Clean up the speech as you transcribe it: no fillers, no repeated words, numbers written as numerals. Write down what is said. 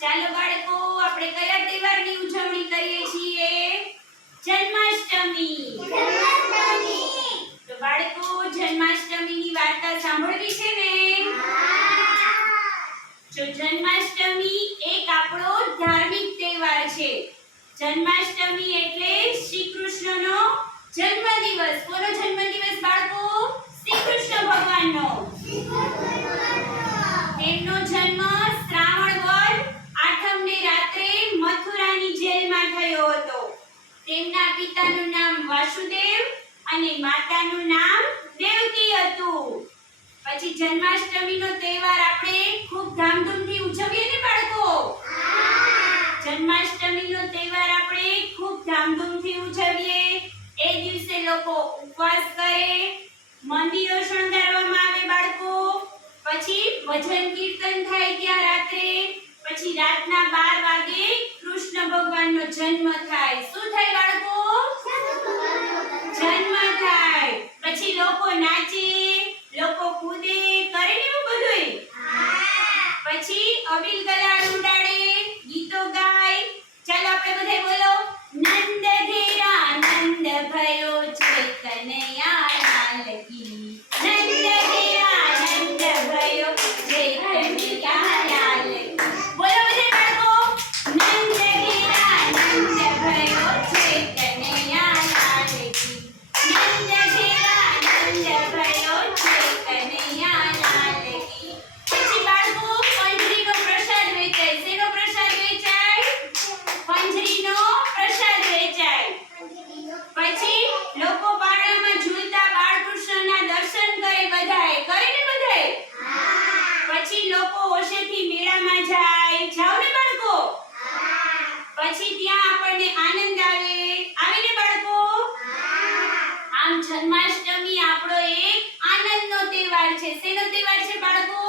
ચાલો બાળકો આપણે કયા તહેવારની ઉજવણી કરીએ છીએ? જન્માષ્ટમી. તો બાળકો જન્માષ્ટમીની વાર્તા સાંભળવી છે ને? જો જન્માષ્ટમી એક આપણો ધાર્મિક તહેવાર છે. જન્માષ્ટમી એટલે શ્રી કૃષ્ણનો જન્મદિવસ. કોનો જન્મદિવસ બાળકો? શ્રી કૃષ્ણ ભગવાનનો. તેમનો જન્મ શ્રાવણ વદ આઠમને રાત્રે મથુરાની જેલમાં થયો હતો. તેમના પિતાનું નામ વાસુદેવ અને માતાનું નામ દેવકી હતું. પછી જન્માષ્ટમીનો તહેવાર આપણે ખૂબ ધામધૂમથી ઉજવીએ ને બાળકો? જન્માષ્ટમીનો તહેવાર આપણે ખૂબ ધામધૂમથી ઉજવીએ. એ દિવસે લોકો ઉપવાસ કરે, મંદિરો શણગારવામાં આવે બાળકો. પછી ભજન કીર્તન થાય ત્યાં રાત્રે. પછી રાતના 12 વાગે કૃષ્ણ ભગવાનનો જન્મ થાય. શું થાય બાળકો? જન્મ થાય. પછી લોકો નાચે, લોકો કૂદે, કરે ને એવું બધું. પછી અબીલ ગુલાલ ઉડાડે, ગીતો ગાય. ચાલો આપણે બધાય બોલો, નંદ ઘેરા નંદ ભયો છે કનૈયા લાલ કી. નંદ ઘેરા નંદ ભયો છે કનૈયા લાલ કી. બોલો બધાય બાળકો, નંદ ઘેરા નંદ ભયો છે કનૈયા લાલ કી. નંદ ઘેરા નંદ ભયો છે કનૈયા લાલ કી. પછી બાળકો પંજરીનો પ્રસાદ વેચાય. શેનો પ્રસાદ વેચાય? પંજરીનો પ્રસાદ વેચાય. પછી લોકો પારણામાં ઝૂલતા બાળકૃષ્ણના દર્શન કરે બધાય. કરે ને બધાય? પછી લોકો ઓશેથી મેળામાં જાય. જાઓ ને બાળકો? પછી ત્યાં આપણને આનંદ આવે. આવે ને બાળકો? આમ જન્માષ્ટમી આપણો એક આનંદનો તહેવાર છે. શેનો તહેવાર છે બાળકો?